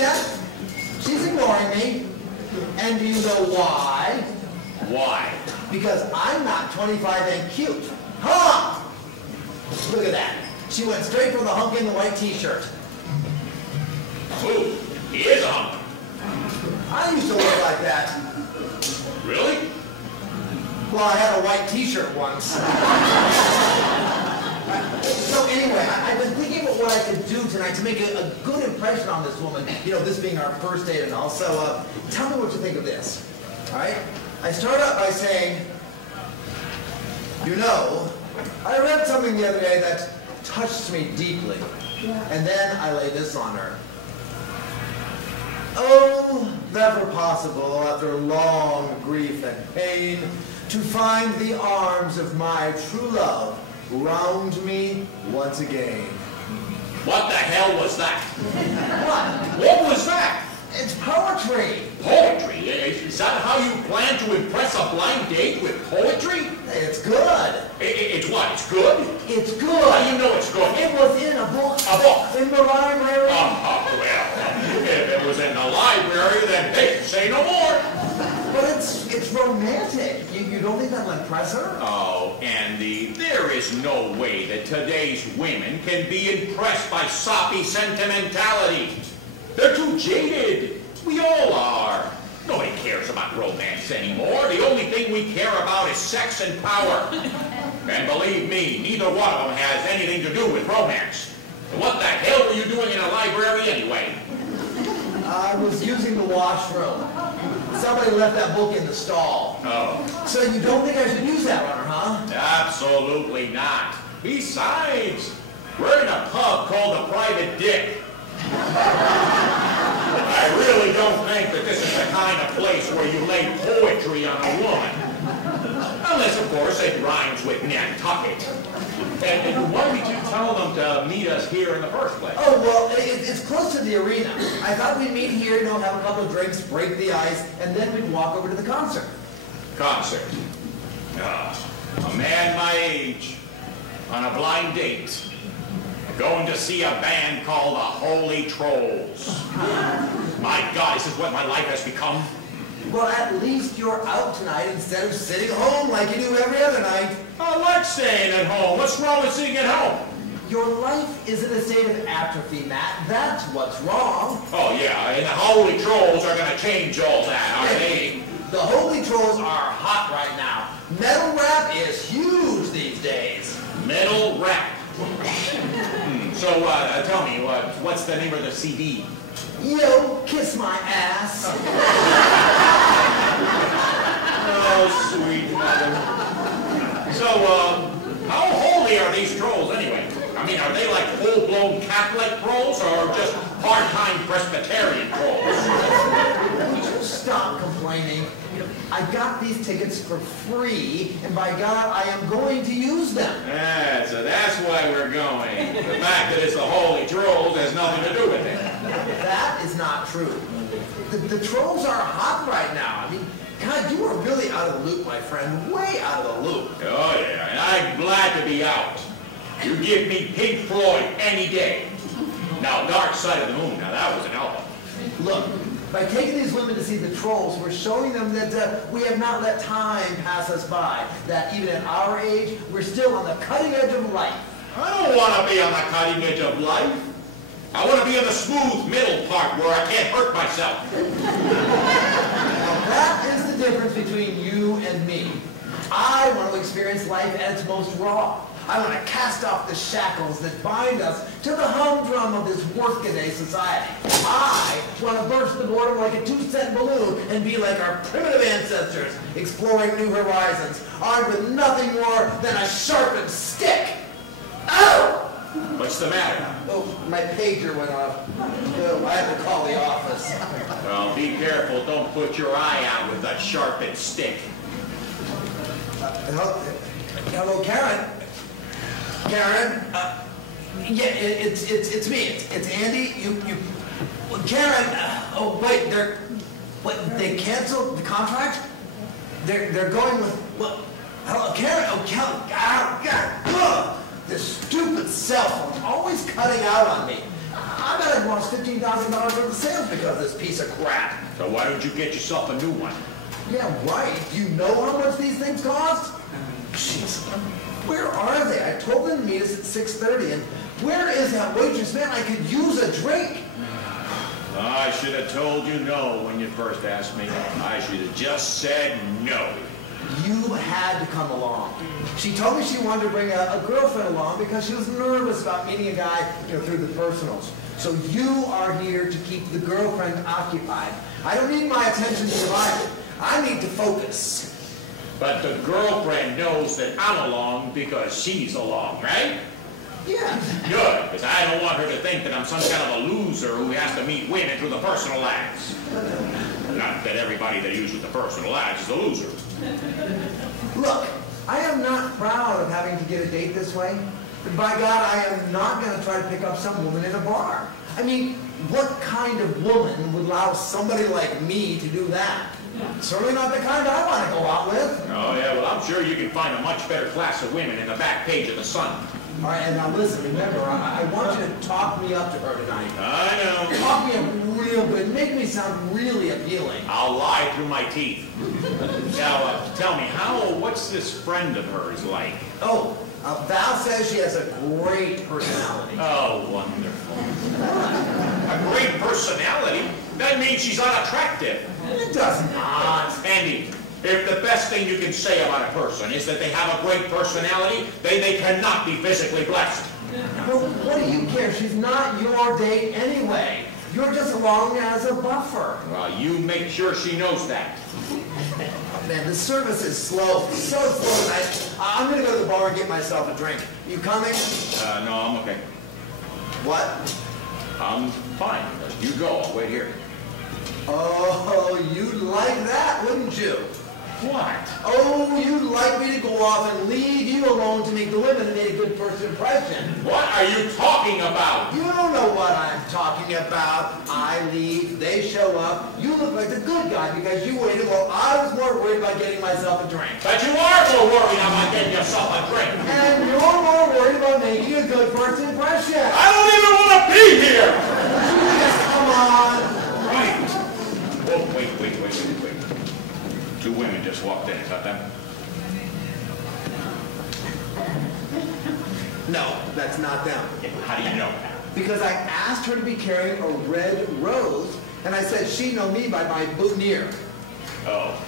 that? She's ignoring me. And do you know why? Why? Because I'm not 25 and cute. Huh? Look at that. She went straight for the hunk in the white t-shirt. Ooh, he is a hunk. I used to look like that. Really? Well, I had a white t-shirt once. So anyway, I've been thinking about what I could do tonight to make a good impression on this woman. You know, this being our first date and all. So tell me what you think of this. All right? I start out by saying, you know, I read something the other day that touched me deeply. And then I lay this on her. Oh, that were possible after long grief and pain to find the arms of my true love round me once again. What the hell was that? What? What was that? It's poetry. Poetry? Is that how you plan to impress a blind date with poetry? It's good. It's what? It's good? It's good. How do you know it's good? It was in a book. A book? In the library. Well, if it was in the library, then hey, say no more. But it's romantic. You don't think that'll impress her? Oh, Andy, there is no way that today's women can be impressed by soppy sentimentality. They're too jaded. We all are. Nobody cares about romance anymore. The only thing we care about is sex and power. And believe me, neither one of them has anything to do with romance. What the hell were you doing in a library anyway? I was using the washroom. Somebody left that book in the stall. Oh. So you don't think I should use that on her, huh? Absolutely not. Besides, we're in a pub called the Private Dick. I really don't think that this is the kind of place where you lay poetry on a woman. Unless, of course, it rhymes with Nantucket. And why did you tell them to meet us here in the first place? Oh, well, it's close to the arena. I thought we'd meet here, you know, have a couple of drinks, break the ice, and then we'd walk over to the concert. Concert? A man my age, on a blind date, going to see a band called the Holy Trolls. My God, is this what my life has become? Well, at least you're out tonight instead of sitting home like you do every other night. I like staying at home. What's wrong with sitting at home? Your life is in a state of atrophy, Matt. That's what's wrong. Oh, yeah, and the Holy Trolls are going to change all that, are they? The Holy Trolls are hot right now. Metal rap is huge these days. Metal rap. So, tell me, what's the name of the CD? Yo, kiss my ass. Oh, sweet mother. So, how holy are these trolls anyway? I mean, are they like full-blown Catholic trolls or just part-time Presbyterian trolls? Would you stop complaining? I got these tickets for free, and by God, I am going to use them. Yeah, so that's why we're going. The fact that it's the Holy Trolls has nothing to do with it. That is not true. The trolls are hot right now. I mean, God, you are really out of the loop, my friend. Way out of the loop. Oh, yeah, and I'm glad to be out. You give me Pink Floyd any day. Now, Dark Side of the Moon, now that was an album. Look, by taking these women to see the trolls, we're showing them that we have not let time pass us by. That even at our age, we're still on the cutting edge of life. I don't want to be on the cutting edge of life. I want to be in the smooth middle part where I can't hurt myself. Now that is the difference between you and me. I want to experience life at its most raw. I want to cast off the shackles that bind us to the humdrum of this workaday society. I want to burst the boredom like a 2-cent balloon and be like our primitive ancestors, exploring new horizons, armed with nothing more than a sharpened stick. Ow! What's the matter? Oh, my pager went off. Oh, I have to call the office. Well, be careful. Don't put your eye out with that sharpened stick. Hello, Karen. Karen, yeah, it's me. It's Andy. Well, Karen. Oh wait, they canceled the contract. They're going with what? Hello, Karen. Oh, God. This stupid cell phone's always cutting out on me. I bet I've lost $15,000 worth of sales because of this piece of crap. So why don't you get yourself a new one? Yeah, right. Do you know how much these things cost? Jeez, where are they? I told them to meet us at 6:30, and where is that waitress? Man, I could use a drink. I should have told you no when you first asked me. I should have just said no. You had to come along. She told me she wanted to bring a girlfriend along because she was nervous about meeting a guy, through the personals. So you are here to keep the girlfriend occupied. I don't need my attention divided. I need to focus. But the girlfriend knows that I'm along because she's along, right? Yeah. Good, because I don't want her to think that I'm some kind of a loser who has to meet women through the personal ads. Not that everybody that uses the personal ads is a loser. Look, I am not proud of having to get a date this way. But by God, I am not going to try to pick up some woman in a bar. I mean, what kind of woman would allow somebody like me to do that? Certainly not the kind I want to go out with. Oh, yeah, well, I'm sure you can find a much better class of women in the back page of the Sun. All right, and now listen, remember, I want you to talk me up to her tonight. I know. Talk me up real good. Make me sound really appealing. I'll lie through my teeth. Now, tell me, what's this friend of hers like? Oh, Val says she has a great personality. Oh, wonderful. A great personality? That means she's unattractive. It does not. Andy, if the best thing you can say about a person is that they have a great personality, then they cannot be physically blessed. Well, what do you care? She's not your date anyway. You're just along as a buffer. Well, you make sure she knows that. Oh, man, the service is slow. So slow tonight. I'm going to go to the bar and get myself a drink. You coming? No, I'm okay. What? I'm fine. You go. I'll wait here. Oh, you'd like that, wouldn't you? What? Oh, you'd like me to go off and leave you alone to make the women that made a good first impression. What are you talking about? You don't know what I'm talking about. I leave, they show up. You look like the good guy because you waited while I was more worried about getting myself a drink. But you are so worried about getting yourself a drink. And you're more worried about making a good first impression. I don't even want to be here! Just come on. Right. Oh, wait. Two women just walked in. Is that them? No, that's not them. How do you know? Because I asked her to be carrying a red rose, and I said she'd know me by my boutonniere. Oh,